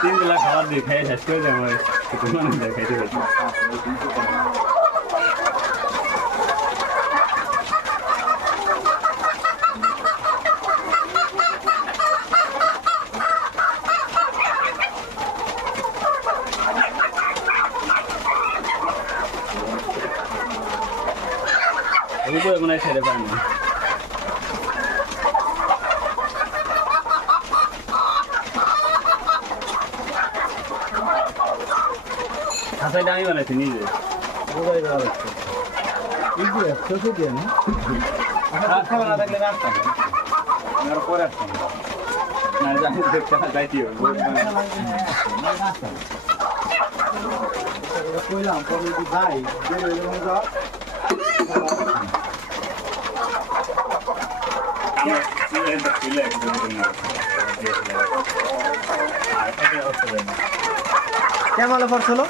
তিন বেলা খাবার দিয়ে খাই শেষ করে দেয় আমার দেখাইতে পারছি। এগুলো মনে হয় ছেড়ে পারেন না। হাসাইটা আমি বানাইছি নিজে। খাবার না থাকলে রাখতাম পরে আসতাম না জানি যাইতে হবে কইলাম পরে যাই কেমন পড়ছিল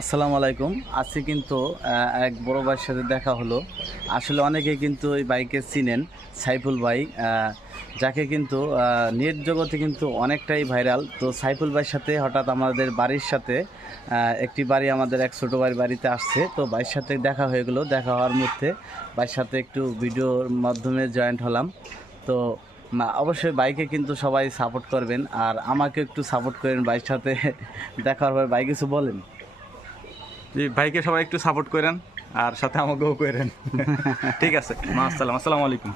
আসসালামু আলাইকুম। আজকে কিন্তু এক বড় ভাইয়ের সাথে দেখা হলো। আসলে অনেকেই কিন্তু এই বাইকে চিনেন, সাইফুল ভাই, যাকে কিন্তু নেট জগতে কিন্তু অনেকটাই ভাইরাল। তো সাইফুল ভাইয়ের সাথে হঠাৎ আমাদের বাড়ির সাথে একটি বাড়ি আমাদের এক ছোটো ভাইয়ের বাড়িতে আসছে। তো ভাইয়ের সাথে দেখা হয়ে গেলো। দেখা হওয়ার মধ্যে ভাইয়ের সাথে একটু ভিডিওর মাধ্যমে জয়েন্ট হলাম। তো অবশ্যই বাইকে কিন্তু সবাই সাপোর্ট করবেন, আর আমাকে একটু সাপোর্ট করেন। ভাইয়ের সাথে দেখা হওয়ার পর ভাই কিছু বলেন। জি, ভাইকে সবাই একটু সাপোর্ট করেন আর সাথে আমাকেও করেন। ঠিক আছে, আসসালামু আলাইকুম।